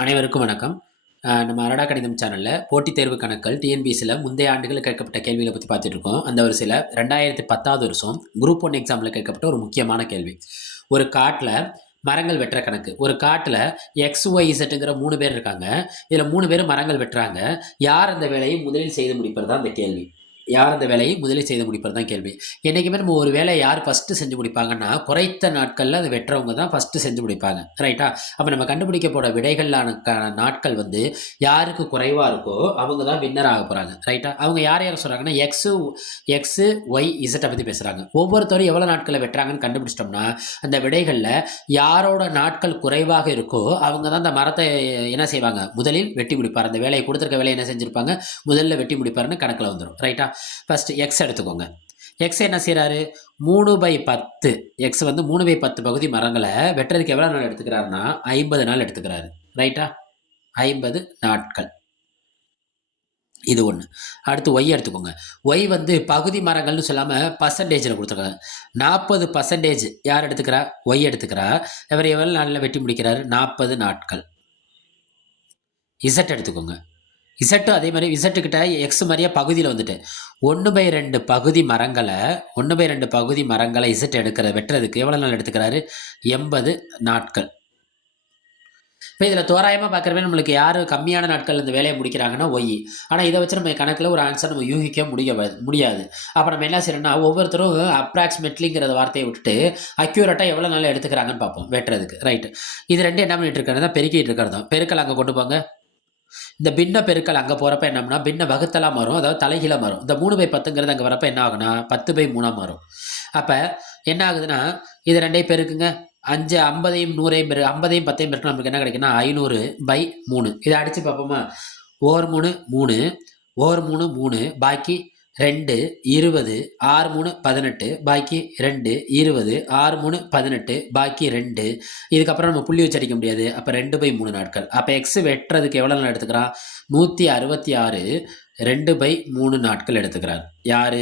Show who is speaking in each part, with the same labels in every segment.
Speaker 1: அனைவருக்கும் வணக்கம். நம்ம அரடா கணிதம் சேனலில் போட்டித் தேர்வு கணக்கள் டிஎன்பிஎஸ்சியில் முந்தைய ஆண்டுகளில் கேட்கப்பட்ட கேள்விகளை பற்றி பார்த்துட்டு இருக்கோம் அந்த வரிசையில் ரெண்டாயிரத்தி பத்தாவது வருஷம் குரூப் ஒன் எக்ஸாமில் கேட்கப்பட்ட ஒரு முக்கியமான கேள்வி. ஒரு காட்டில் மரங்கள் வெட்டுற கணக்கு. ஒரு காட்டில் எக்ஸ் ஒய் இசட்டுங்கிற மூணு பேர் இருக்காங்க. இதில் மூணு பேர் மரங்கள் வெட்டுறாங்க. யார் அந்த வேலையை முதலில் செய்து முடிப்பது தான் அந்த கேள்வி. யார் அந்த வேலையை முதலில் செய்து முடிப்பது தான் கேள்வி. என்றைக்குமே நம்ம ஒரு வேலையை யார் ஃபஸ்ட்டு செஞ்சு முடிப்பாங்கன்னா குறைத்த நாட்களில் அது வெட்டுறவங்க தான் ஃபஸ்ட்டு செஞ்சு முடிப்பாங்க. ரைட்டா அப்போ நம்ம கண்டுபிடிக்க போகிற விடைகளான நாட்கள் வந்து யாருக்கு குறைவாக இருக்கோ அவங்க தான் வின்னர் ஆக போகிறாங்க ரைட்டா அவங்க யார் யார் சொல்கிறாங்கன்னா எக்ஸு எக்ஸு ஒய் இசட்டை பற்றி பேசுகிறாங்க ஒவ்வொருத்தரும் எவ்வளோ நாட்களை வெட்டுறாங்கன்னு கண்டுபிடிச்சிட்டோம்னா அந்த விடைகளில் யாரோட நாட்கள் குறைவாக இருக்கோ அவங்க தான் அந்த மரத்தை என்ன செய்வாங்க? முதலில் வெட்டி முடிப்பார். அந்த வேலையை கொடுத்துருக்க வேலையை என்ன செஞ்சுருப்பாங்க? முதல்ல வெட்டி முடிப்பாருன்னு கணக்கில் வந்துடும் ரைட்டா ஃபஸ்ட்டு எக்ஸ் எடுத்துக்கோங்க. எக்ஸ் என்ன செய்கிறாரு மூணு பை பத்து. எக்ஸ் வந்து மூணு பை பத்து பகுதி மரங்களை வெட்டுறதுக்கு எவ்வளோ நாள் எடுத்துக்கிறாருன்னா ஐம்பது நாள் எடுத்துக்கிறாரு. ரைட்டா ஐம்பது நாட்கள். இது ஒன்று அடுத்து ஒய் எடுத்துக்கோங்க. ஒய் வந்து பகுதி மரங்கள்னு சொல்லாமல் பர்சன்டேஜில் கொடுத்துருக்காங்க நாற்பது பர்சன்டேஜ் யார் எடுத்துக்கிறா? ஒய் எடுத்துக்கிறா. இவர் எவ்வளோ நாளில் வெட்டி முடிக்கிறாரு? நாற்பது நாட்கள். இசட் எடுத்துக்கோங்க. இசட்டும் அதே மாதிரி இசட்டுக்கிட்ட எக்ஸ் மாதிரியே பகுதியில் வந்துட்டு ஒன்று பை ரெண்டு பகுதி மரங்களை ஒன்று பை ரெண்டு பகுதி மரங்களை இசட் எடுக்கிற வெட்டுறதுக்கு எவ்வளோ நாள் எடுத்துக்கிறாரு? எண்பது நாட்கள். இப்போ இதில் தோராயமாக பார்க்குறவே நம்மளுக்கு யார் கம்மியான நாட்கள் இந்த வேலையை முடிக்கிறாங்கன்னா ஒய் ஆனால் இதை வச்சு நம்ம கணக்கில் ஒரு ஆன்சர் நம்ம யூகிக்க முடிய முடியாது. அப்போ நம்ம என்ன செய்யணும்னா ஒவ்வொருத்தரும் அப்ராக்சிமேட்லிங்கிற வார்த்தையை விட்டுட்டு அக்யூரேட்டாக எவ்வளோ நாள் எடுத்துக்கிறாங்கன்னு பார்ப்போம் வெட்டுறதுக்கு. ரைட்டு இது ரெண்டு என்ன பண்ணிட்டு இருக்கிறது தான் பெருக்கிட்டு இருக்கிறது தான் பெருக்கல் அங்கே கொண்டு போங்க. இந்த பின்ன பெருக்கல் அங்கே போகிறப்ப என்னம்னா பின்ன வகுத்தலாக மாறும் அதாவது தலைகீழாக மாறும். இந்த மூணு பை பத்துங்கிறது அங்கே வரப்போ என்ன ஆகுனா பத்து பை மூணாக மாறும். அப்போ என்ன ஆகுதுன்னா இது ரெண்டையும் பெருக்குங்க. அஞ்சு ஐம்பதையும் நூறையும் பெரு ஐம்பதையும் பத்தையும் பெருக்கு நம்மளுக்கு என்ன கிடைக்குன்னா ஐநூறு பை மூணு. இதை அடித்து பார்ப்போமா? ஓர் மூணு மூணு ஓர் மூணு மூணு. பாக்கி ரெண்டு இருபது ஆறு மூணு பதினெட்டு பாக்கி ரெண்டு இருபது ஆறு மூணு பதினெட்டு பாக்கி ரெண்டு. இதுக்கப்புறம் நம்ம புள்ளி வச்சு அடிக்க முடியாது. அப்போ ரெண்டு பை மூணு நாட்கள். அப்போ எக்ஸ் வெட்டுறதுக்கு எவ்வளோ நாள் எடுத்துக்கிறான்? நூற்றி அறுபத்தி ஆறு ரெண்டு பை மூணு நாட்கள் எடுத்துக்கிறார். யார்?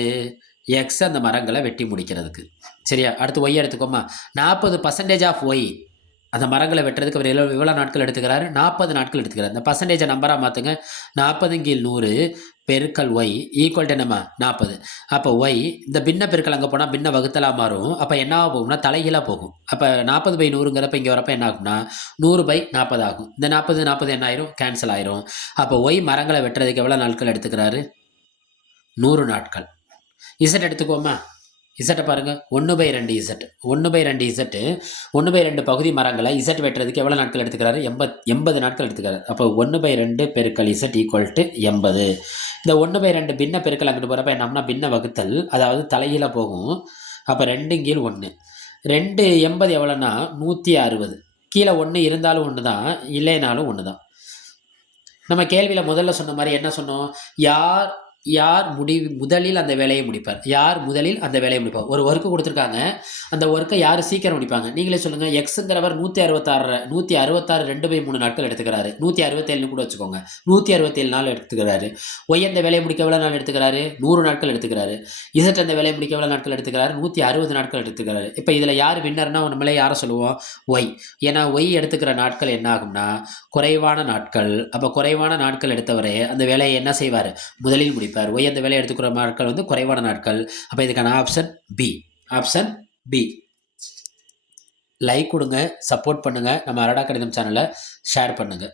Speaker 1: எக்ஸ் அந்த மரங்களை வெட்டி முடிக்கிறதுக்கு. சரியா? அடுத்து ஒய் எடுத்துக்கோமா? நாற்பது பர்சன்டேஜ் ஆஃப் ஒய் அந்த மரங்களை வெட்டுறதுக்கு அவர் எவ்வளோ எவ்வளோ நாட்கள் எடுத்துக்கிறாரு? நாற்பது நாட்கள் எடுத்துக்கிறார். இந்த பர்சன்டேஜை நம்பராக மாற்றுங்க நாற்பது கீழ் நூறு பெருக்கல் ஒய் ஈக்குவல் டு என்னம்மா? நாற்பது அப்போ ஒய் இந்த பின்ன பெருக்கல் அங்கே போனால் பின்ன வகுத்தலாக மாறும். அப்போ என்ன போகும்னா தலைகீழாக போகும். அப்போ நாற்பது பை நூறுங்கிறப்ப இங்கே வரப்போ என்ன ஆகும்னா நூறு பை நாற்பது ஆகும். இந்த நாற்பது நாற்பது என்ன ஆயிரும்? கேன்சல் ஆயிரும். அப்போ ஒய் மரங்களை வெட்டுறதுக்கு எவ்வளோ நாட்கள் எடுத்துக்கிறாரு? நூறு நாட்கள். இசட் எடுத்துக்கோமா இசட்டை பாருங்கள் ஒன்று பை ரெண்டு இசட் ஒன்று பை ரெண்டு இசட்டு ஒன்று பை ரெண்டு பகுதி மரங்களை இசட் வெட்டுறதுக்கு எவ்வளோ நாட்கள் எடுத்துக்கிறாரு? எண்பத் எண்பது நாட்கள் எடுத்துக்கிறாரு. அப்போ ஒன்று பை ரெண்டு பெருக்கள் இசட் ஈக்குவல் டு எண்பது. இந்த ஒன்று பை ரெண்டு பின்ன பெருக்கல் அங்கிட்டு போகிறப்ப என்னம்னா பின்ன வகுத்தல் அதாவது தலைகீழ போகும். அப்போ ரெண்டு கீழ் ஒன்று ரெண்டு எண்பது எவ்வளோன்னா நூற்றி அறுபது. கீழே ஒன்று இருந்தாலும் ஒன்று தான் இல்லைனாலும் ஒன்று தான் நம்ம கேள்வியில் முதல்ல சொன்ன மாதிரி என்ன சொன்னோம்? யார் யார் முடி முதலில் அந்த வேலையை முடிப்பார். யார் முதலில் அந்த வேலையை முடிப்பார். ஒரு ஒர்க்கு கொடுத்துருக்காங்க. அந்த ஒர்க்கை யார் சீக்கிரம் முடிப்பாங்க? நீங்களே சொல்லுங்கள் எக்ஸுங்கிறவர் நூற்றி அறுபத்தாறு நூற்றி அறுபத்தாறு ரெண்டு பை மூணு நாட்கள் எடுத்துக்கிறாரு. நூற்றி அறுபத்தேழுன்னு கூட வச்சுக்கோங்க. நூற்றி அறுபத்தேழு நாள் எடுத்துக்கிறாரு. ஒய் அந்த வேலையை முடிக்க எவ்வளோ நாள் எடுத்துக்கிறாரு? நூறு நாட்கள் எடுத்துக்கிறாரு. இசட் அந்த வேலையை முடிக்க எவ்வளோ நாட்கள் எடுத்துக்கிறாரு? நூற்றி அறுபது நாட்கள் எடுத்துக்கிறாரு. இப்போ இதில் யார் வின்னர்னா நம்மளே யாரை சொல்லுவோம்? ஒய் ஏன்னா ஒய் எடுத்துக்கிற நாட்கள் என்ன ஆகும்னா குறைவான நாட்கள். அப்போ குறைவான நாட்கள் எடுத்தவரே அந்த வேலையை என்ன செய்வார்? முதலில் முடிப்பார். ஒய் அந்த வேலையை எடுத்துக்கிற நாட்கள் வந்து குறைவான நாட்கள். அப்போ இதுக்கான option B option B like கொடுங்க சப்போர்ட் பண்ணுங்கள் நம்ம அரடா கடிதம் சேனலை ஷேர் பண்ணுங்கள்